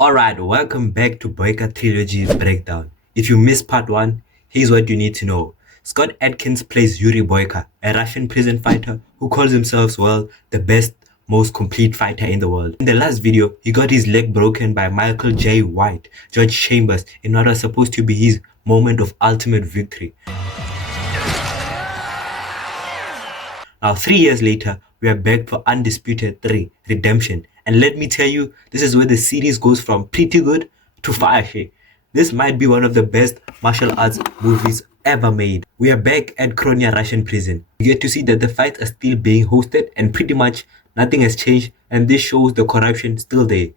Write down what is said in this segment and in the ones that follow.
Alright, welcome back to Boyka Trilogy Breakdown. If you missed part 1, here's what you need to know. Scott Adkins plays Yuri Boyka, a Russian prison fighter who calls himself, well, the best, most complete fighter in the world. In the last video, he got his leg broken by Michael J. White, George Chambers, in what was supposed to be his moment of ultimate victory. Now, 3 years later, we are back for Undisputed 3, Redemption. And let me tell you, this is where the series goes from pretty good to fire. This might be one of the best martial arts movies ever made. We are back at Kronia Russian prison. We get to see that the fights are still being hosted and pretty much nothing has changed, and this shows the corruption still there.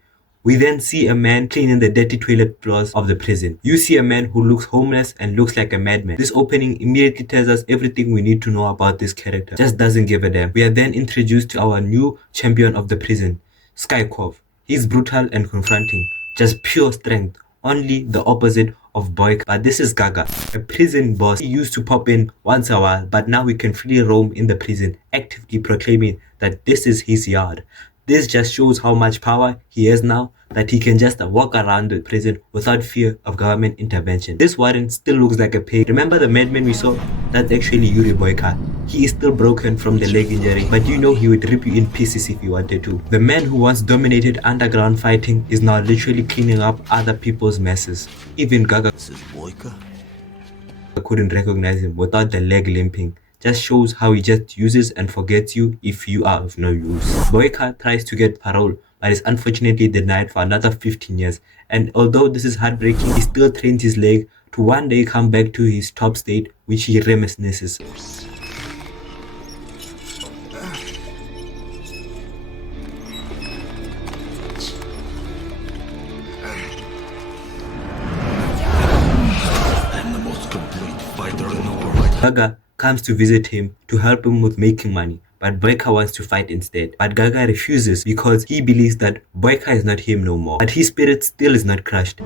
We then see a man cleaning the dirty toilet floors of the prison. You see a man who looks homeless and looks like a madman. This opening immediately tells us everything we need to know about this character. Just doesn't give a damn. We are then introduced to our new champion of the prison, Skykov. He's brutal and confronting, just pure strength, only the opposite of Boyka. But this is Gaga, a prison boss. He used to pop in once a while, but now he can freely roam in the prison, actively proclaiming that this is his yard. This just shows how much power he has now, that he can just walk around the prison without fear of government intervention. This warden still looks like a pig. Remember the madman we saw? That's actually Yuri Boyka. He is still broken from the leg injury, but you know he would rip you in pieces if he wanted to. The man who once dominated underground fighting is now literally cleaning up other people's messes. Even Gaga couldn't recognize him without the leg limping. Just shows how he just uses and forgets you if you are of no use. Boyka tries to get parole, but is unfortunately denied for another 15 years. And although this is heartbreaking, he still trains his leg to one day come back to his top state, which he reminisces. I'm the most complete fighter in the world. Gaga comes to visit him to help him with making money, but Boyka wants to fight instead. But Gaga refuses because he believes that Boyka is not him no more. But his spirit still is not crushed.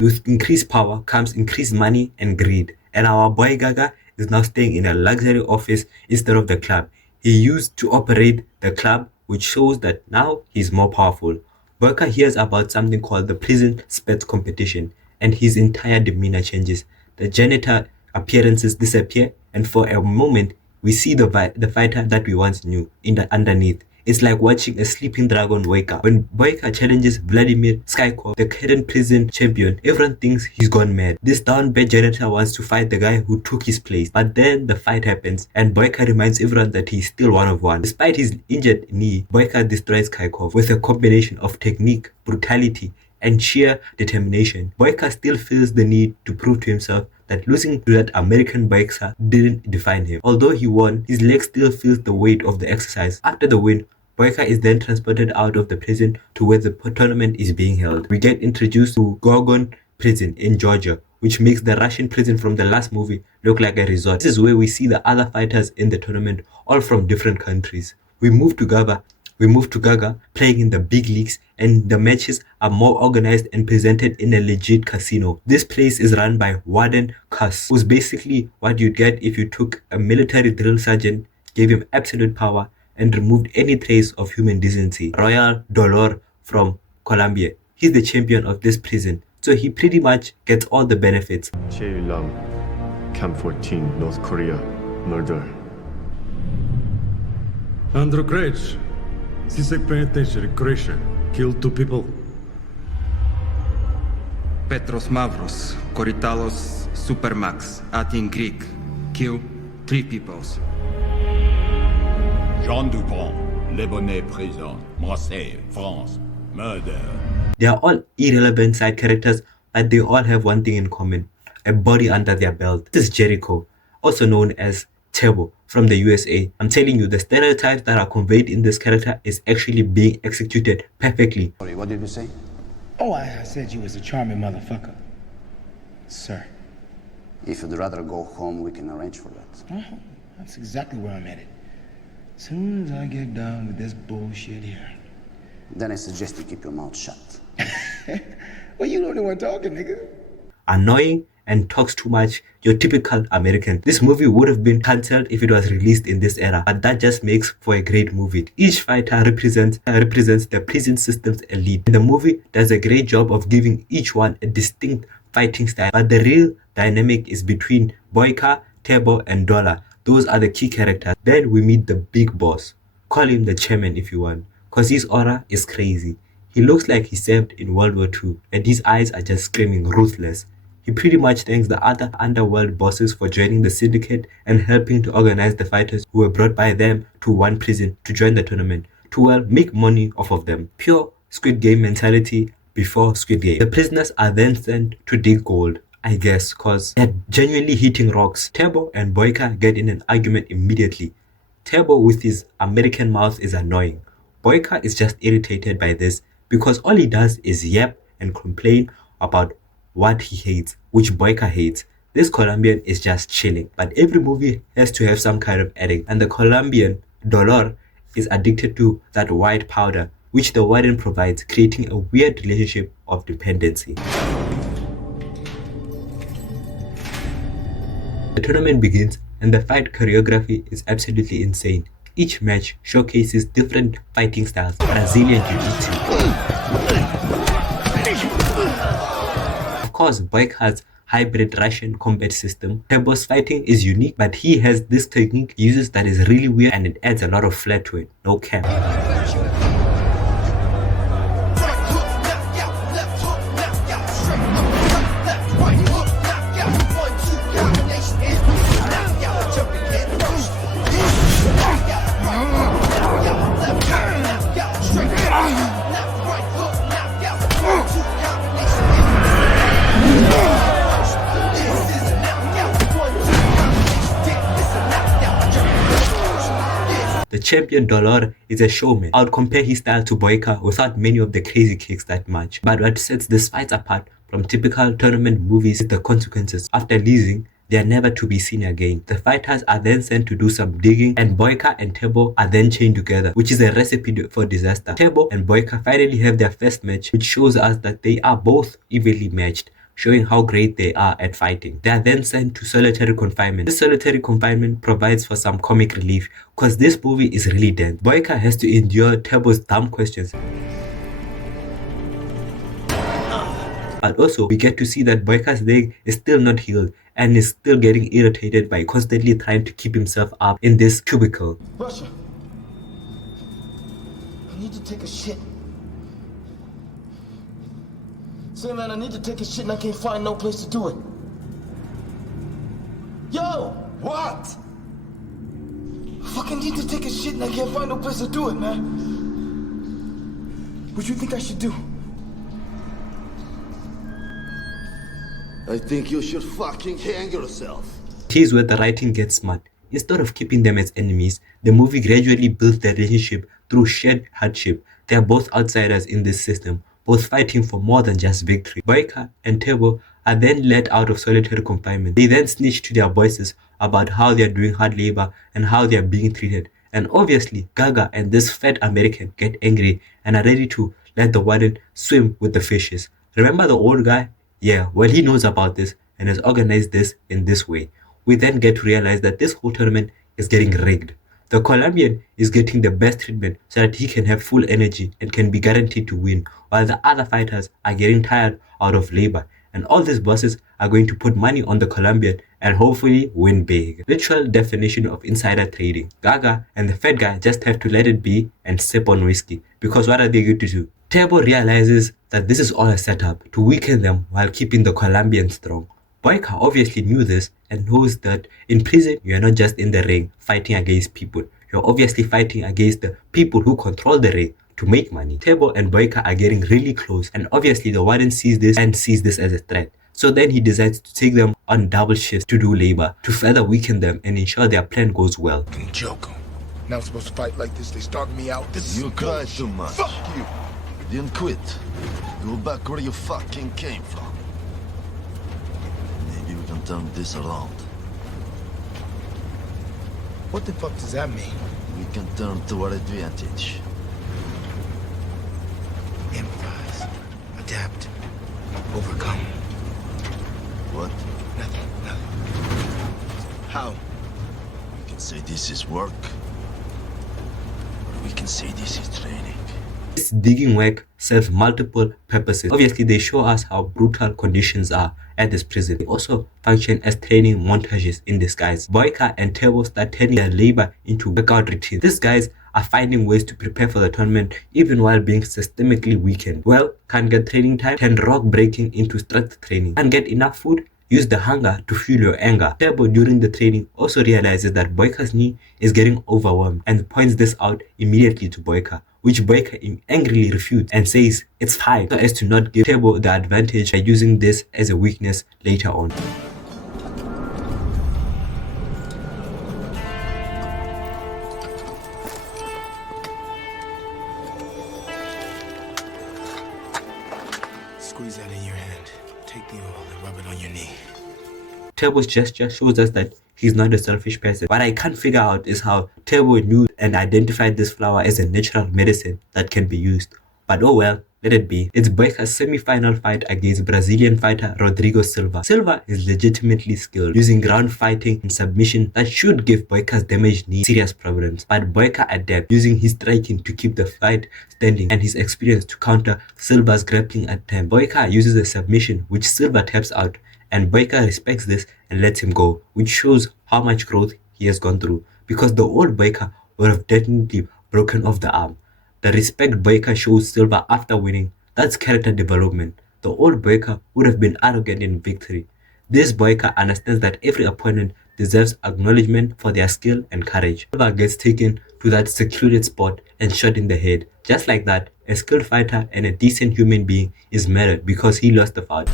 With increased power comes increased money and greed. And our boy Gaga is now staying in a luxury office instead of the club he used to operate the club, which shows that now he's more powerful. Boyka hears about something called the prison spets competition, and his entire demeanor changes. The janitor appearances disappear, and for a moment, we see the fighter that we once knew in the underneath. It's like watching a sleeping dragon wake up. When Boyka challenges Vladimir Skykov, the current prison champion, everyone thinks he's gone mad. This down bad janitor wants to fight the guy who took his place. But then the fight happens, and Boyka reminds everyone that he's still one of one. Despite his injured knee, Boyka destroys Skykov with a combination of technique, brutality, and sheer determination. Boyka still feels the need to prove to himself that losing to that American boxer didn't define him. Although he won, his leg still feels the weight of the exercise. After the win, Boyka is then transported out of the prison to where the tournament is being held. We get introduced to Gorgon prison in Georgia, which makes the Russian prison from the last movie look like a resort. This is where we see the other fighters in the tournament, all from different countries. We move to Gaga playing in the big leagues, and the matches are more organized and presented in a legit casino. This place is run by Warden Kuss, who's basically what you'd get if you took a military drill sergeant, gave him absolute power, and removed any trace of human decency. Royal Dolor from Colombia. He's the champion of this prison, so he pretty much gets all the benefits. Lam, Camp 14, North Korea, murder. Andrew Craig, Sisek Penitentiary, Croatia, killed 2 people. Petros Mavros, Koritalos, Supermax, Atin Greek, kill 3 peoples. Jean Dupont, Le Bonnet prison, Marseille, France, murder. They are all irrelevant side characters, but they all have one thing in common: a body under their belt. This is Jericho, also known as Tebo from the USA. I'm telling you, the stereotypes that are conveyed in this character is actually being executed perfectly. Sorry, what did you say? Oh, I said you was a charming motherfucker, sir. If you'd rather go home, we can arrange for that. That's exactly where I'm headed. Soon as I get done with this bullshit here. Then I suggest you keep your mouth shut. Well, you the only one talking, nigga. annoying, and talks too much, your typical American. This movie would have been cancelled if it was released in this era, but that just makes for a great movie. Each fighter represents the prison system's elite. And the movie does a great job of giving each one a distinct fighting style, but the real dynamic is between Boyka, Tebo, and Dolor. Those are the key characters. Then we meet the big boss. Call him the chairman if you want, cause his aura is crazy. He looks like he served in World War II, and his eyes are just screaming ruthless. He pretty much thanks the other underworld bosses for joining the syndicate and helping to organize the fighters who were brought by them to one prison to join the tournament, to well make money off of them. Pure Squid Game mentality before Squid Game. The prisoners are then sent to dig gold, I guess, cause they're genuinely hitting rocks. Tebo and Boyka get in an argument immediately. Tebo with his American mouth is annoying. Boyka is just irritated by this because all he does is yap and complain about what he hates, which Boyka hates. This Colombian is just chilling, but every movie has to have some kind of addict, and the Colombian, Dolor, is addicted to that white powder, which the warden provides, creating a weird relationship of dependency. The tournament begins, and the fight choreography is absolutely insane. Each match showcases different fighting styles. Brazilian Jiu-Jitsu. Of course, Boyka's hybrid Russian combat system. Tebo's fighting is unique, but he has this technique he uses that is really weird and it adds a lot of flair to it. No cap. The champion Dolor is a showman. I would compare his style to Boyka without many of the crazy kicks that much. But what sets this fight apart from typical tournament movies is the consequences. After losing, they are never to be seen again. The fighters are then sent to do some digging, and Boyka and Tebo are then chained together, which is a recipe for disaster. Tebo and Boyka finally have their first match, which shows us that they are both evenly matched, showing how great they are at fighting. They are then sent to solitary confinement. This solitary confinement provides for some comic relief, because this movie is really dense. Boyka has to endure Tebo's dumb questions. But also, we get to see that Boyka's leg is still not healed and is still getting irritated by constantly trying to keep himself up in this cubicle. Russia, I need to take a shit. Say, man, I need to take a shit and I can't find no place to do it. Yo! What? I fucking need to take a shit and I can't find no place to do it, man. What do you think I should do? I think you should fucking hang yourself. Here's where the writing gets smart. Instead of keeping them as enemies, the movie gradually builds their relationship through shared hardship. They are both outsiders in this system, both fighting for more than just victory. Boyka and Tebo are then let out of solitary confinement. They then snitch to their bosses about how they are doing hard labor and how they are being treated. And obviously, Gaga and this fat American get angry and are ready to let the warden swim with the fishes. Remember the old guy? Yeah, well, he knows about this and has organized this in this way. We then get to realize that this whole tournament is getting rigged. The Colombian is getting the best treatment so that he can have full energy and can be guaranteed to win, while the other fighters are getting tired out of labor. And all these bosses are going to put money on the Colombian and hopefully win big. Literal definition of insider trading. Gaga and the fat guy just have to let it be and sip on whiskey, because what are they going to do? Tebo realizes that this is all a setup to weaken them while keeping the Colombian strong. Boyka obviously knew this and knows that in prison you are not just in the ring fighting against people. You're obviously fighting against the people who control the ring to make money. Tebo and Boyka are getting really close, and obviously the warden sees this and sees this as a threat. So then he decides to take them on double shifts to do labor to further weaken them and ensure their plan goes well. Joke. Now I'm supposed to fight like this. They starved me out. This is You cry too much. Fuck you. Then quit. Go back where you fucking came from. Maybe we can turn this around. What the fuck does that mean? We can turn to our advantage. Improvise, adapt, overcome. How? We can say this is work, or we can say this is training. This digging work serves multiple purposes. Obviously, they show us how brutal conditions are at this prison. They also function as training montages in disguise. Boyka and Turbo start turning their labor into workout routines. These guys are finding ways to prepare for the tournament even while being systemically weakened. Well, can't get training time? Turn rock breaking into strength training. Can't get enough food? Use the hunger to fuel your anger. Turbo during the training also realizes that Boyka's knee is getting overwhelmed and points this out immediately to Boyka, which Boyka angrily refutes and says it's fine, so as to not give Turbo the advantage by using this as a weakness later on. Squeeze that in your hand. Take the oil and rub it on your knee. Turbo's gesture shows us that he's not a selfish person. What I can't figure out is how Turbo knew and identified this flower as a natural medicine that can be used. But oh well, let it be. It's Boyka's semi-final fight against Brazilian fighter Rodrigo Silva. Silva is legitimately skilled, using ground fighting and submission that should give Boyka's damaged knee serious problems. But Boyka adapts, using his striking to keep the fight standing and his experience to counter Silva's grappling attempt. Boyka uses a submission which Silva taps out, and Boyka respects this and lets him go, which shows how much growth he has gone through, because the old Boyka would have definitely broken off the arm. The respect Boyka shows Silva after winning, that's character development. The old Boyka would have been arrogant in victory. This Boyka understands that every opponent deserves acknowledgement for their skill and courage. Silva gets taken to that secluded spot and shot in the head. Just like that, a skilled fighter and a decent human being is murdered because he lost the fight.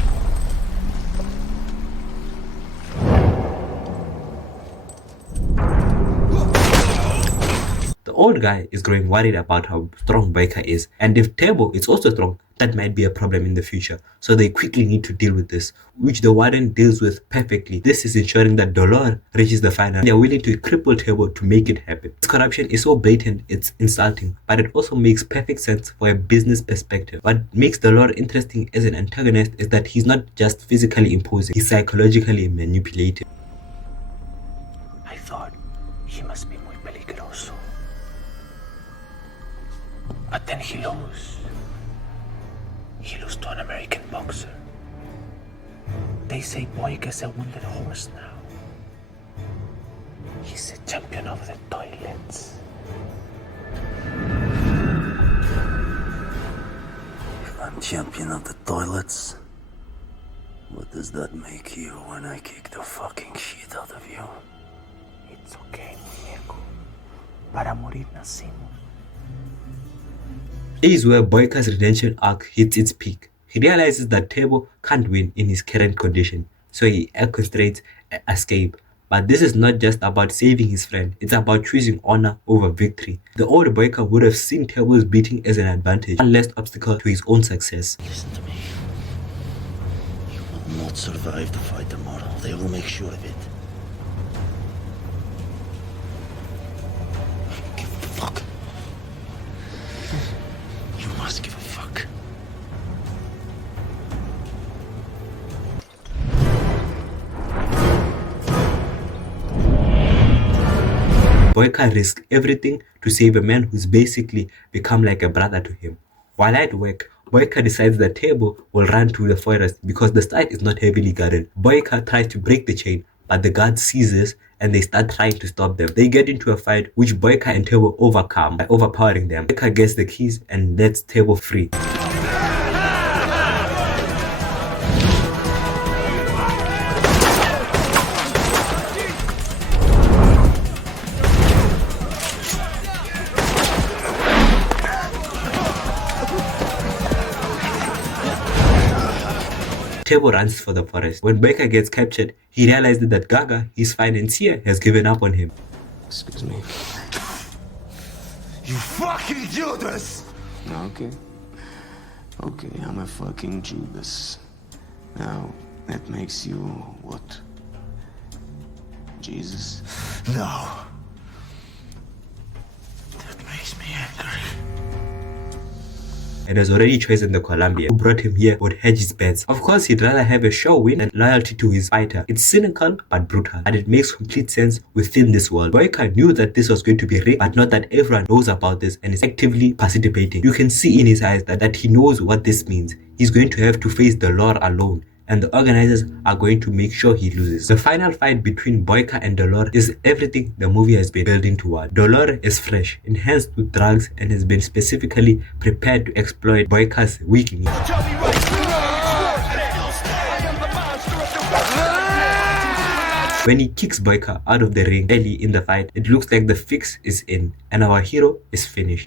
The old guy is growing worried about how strong Boyka is, and if Turbo is also strong, that might be a problem in the future. So they quickly need to deal with this, which the warden deals with perfectly. This is ensuring that Dolor reaches the final. They are willing to cripple Turbo to make it happen. This corruption is so blatant, it's insulting, but it also makes perfect sense for a business perspective. What makes Dolor interesting as an antagonist is that he's not just physically imposing, he's psychologically manipulative. I thought he must be muy peligroso. But then he lost. He lost to an American boxer. They say Boyka's a wounded horse now. He's a champion of the toilets. I'm champion of the toilets. What does that make you when I kick the fucking shit out of you? It's okay, muñeco. Para morir nacimos. This is where Boyka's redemption arc hits its peak. He realizes that Turbo can't win in his current condition, so he orchestrates an escape. But this is not just about saving his friend, it's about choosing honor over victory. The old Boyka would have seen Turbo's beating as an advantage, one less obstacle to his own success. Listen to me. You will not survive the fight tomorrow. They will make sure of it. Give a fuck. You must give a fuck. Boyka risks everything to save a man who's basically become like a brother to him. While at work, Boyka decides that Turbo will run to the forest because the site is not heavily guarded. Boyka tries to break the chain, but the guard sees this and they start trying to stop them. They get into a fight which Boyka and Turbo overcome by overpowering them. Boyka gets the keys and lets Turbo free. Turbo runs for the forest. When Boyka gets captured, he realizes that Gaga, his financier, has given up on him. Excuse me. You fucking Judas! Okay. Okay, I'm a fucking Judas. Now, that makes you what? Jesus? No. That makes me angry. and has already chosen the Colombian who brought him here would hedge his bets. Of course, he'd rather have a show win than loyalty to his fighter. It's cynical but brutal, and it makes complete sense within this world. Boyka knew that this was going to be rigged, but not that everyone knows about this and is actively participating. You can see in his eyes that he knows what this means. He's going to have to face Dolor alone, and the organizers are going to make sure he loses. The final fight between Boyka and Dolor is everything the movie has been building toward. Dolor is fresh, enhanced with drugs, and has been specifically prepared to exploit Boyka's weakness. When he kicks Boyka out of the ring early in the fight, it looks like the fix is in and our hero is finished.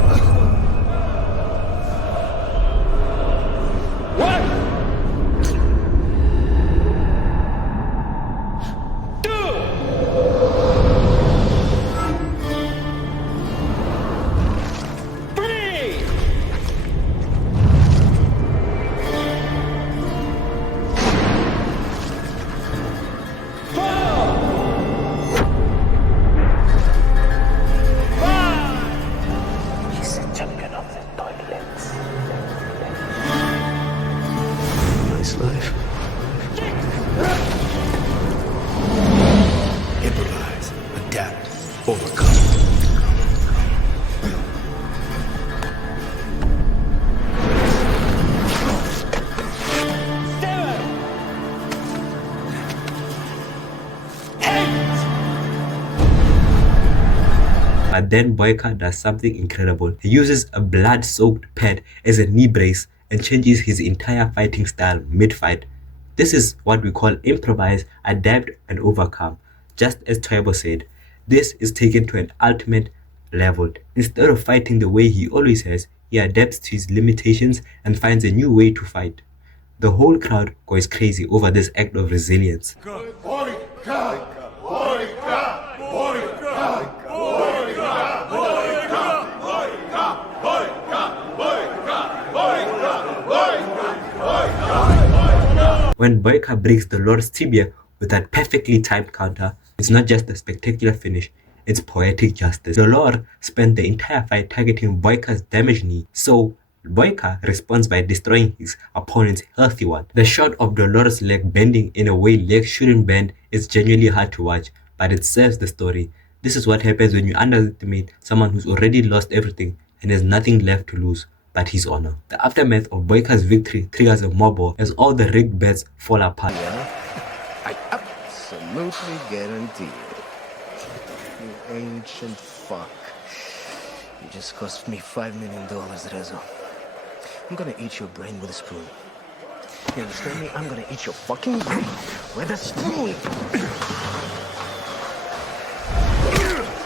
Life. Improvise, adapt, overcome. But then Boyka does something incredible. He uses a blood-soaked pad as a knee brace and changes his entire fighting style mid-fight. This is what we call improvise, adapt, and overcome. Just as Toyabo said, this is taken to an ultimate level. Instead of fighting the way he always has, he adapts to his limitations and finds a new way to fight. The whole crowd goes crazy over this act of resilience. When Boyka breaks Dolor's tibia with that perfectly timed counter, it's not just a spectacular finish, it's poetic justice. Dolor spent the entire fight targeting Boyka's damaged knee, so Boyka responds by destroying his opponent's healthy one. The shot of Dolor's leg bending in a way legs shouldn't bend is genuinely hard to watch, but it serves the story. This is what happens when you underestimate someone who's already lost everything and has nothing left to lose but his honor. The aftermath of Boyka's victory triggers a mob war as all the rigged bets fall apart. I absolutely guarantee it. You ancient fuck. You just cost me $5 million, Rezo. I'm gonna eat your brain with a spoon. You understand me? I'm gonna eat your fucking brain with a spoon.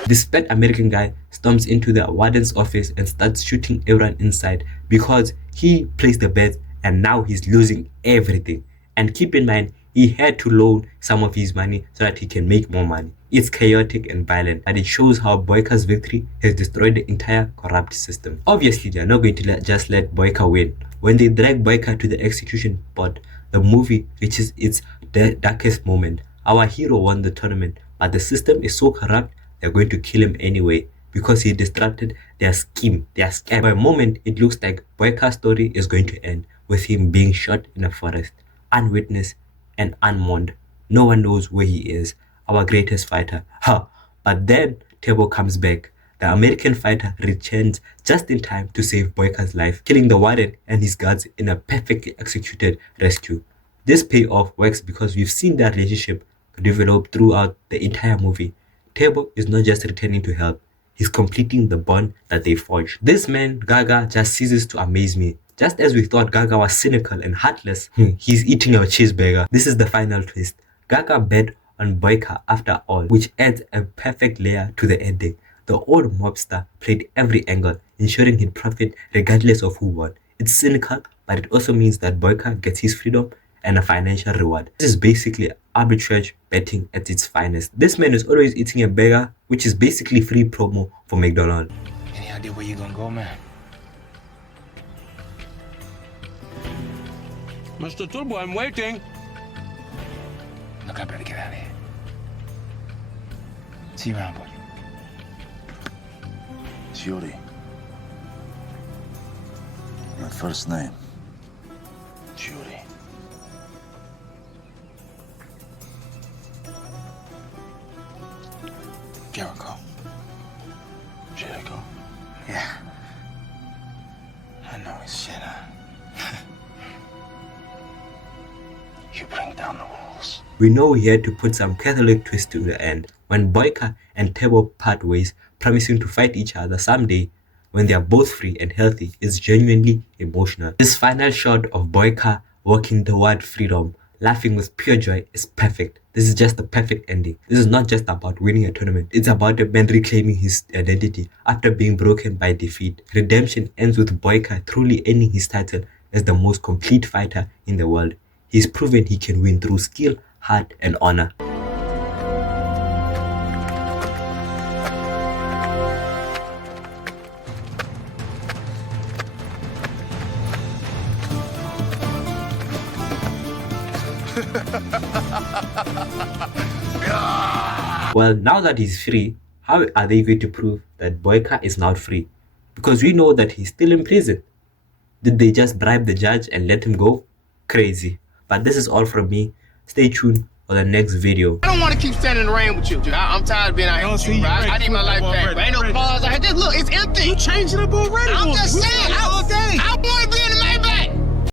This fat American guy storms into the warden's office and starts shooting everyone inside because he placed the bet and now he's losing everything. And keep in mind, he had to loan some of his money so that he can make more money. It's chaotic and violent, but it shows how Boyka's victory has destroyed the entire corrupt system. Obviously, they're not going to just let Boyka win. When they drag Boyka to the execution spot, the movie reaches its darkest moment. Our hero won the tournament, but the system is so corrupt they're going to kill him anyway because he disrupted their scheme, their scam. For a moment, it looks like Boyka's story is going to end with him being shot in a forest, unwitnessed and unmourned. No one knows where he is, our greatest fighter. But then Tebo comes back. The American fighter returns just in time to save Boyka's life, killing the warden and his guards in a perfectly executed rescue. This payoff works because we've seen their relationship develop throughout the entire movie. Tebo is not just returning to help, he's completing the bond that they forged. This man, Gaga, just ceases to amaze me. Just as we thought Gaga was cynical and heartless, he's eating a cheeseburger. This is the final twist. Gaga bet on Boyka after all, which adds a perfect layer to the ending. The old mobster played every angle, ensuring he'd profit regardless of who won. It's cynical, but it also means that Boyka gets his freedom and a financial reward. This is basically arbitrage betting at its finest. This man is always eating a burger, which is basically free promo for McDonald's. Any idea where you gonna go, man? Mr. Turbo, I'm waiting. Look, I better get out of here. See you around, boy. Shorty. My first name. Judy. Jericho. Jericho? Yeah. I know his shit, huh? You bring down the walls. We know he had to put some Catholic twist to the end when Boyka and Tebo part ways, promising to fight each other someday when they are both free and healthy is genuinely emotional. This final shot of Boyka walking toward freedom, laughing with pure joy is perfect. This is just the perfect ending. This is not just about winning a tournament. It's about a man reclaiming his identity after being broken by defeat. Redemption ends with Boyka truly ending his title as the most complete fighter in the world. He's proven he can win through skill, heart, and honor. Well, now that he's free, how are they going to prove that Boyka is not free? Because we know that he's still in prison. Did they just bribe the judge and let him go? Crazy. But this is all from me. Stay tuned for the next video. I don't want to keep standing in the rain with you. I'm tired of being out here. I need my life back. Ain't no cars. Look, it's empty. You changing up already. I'm just saying. I want to be in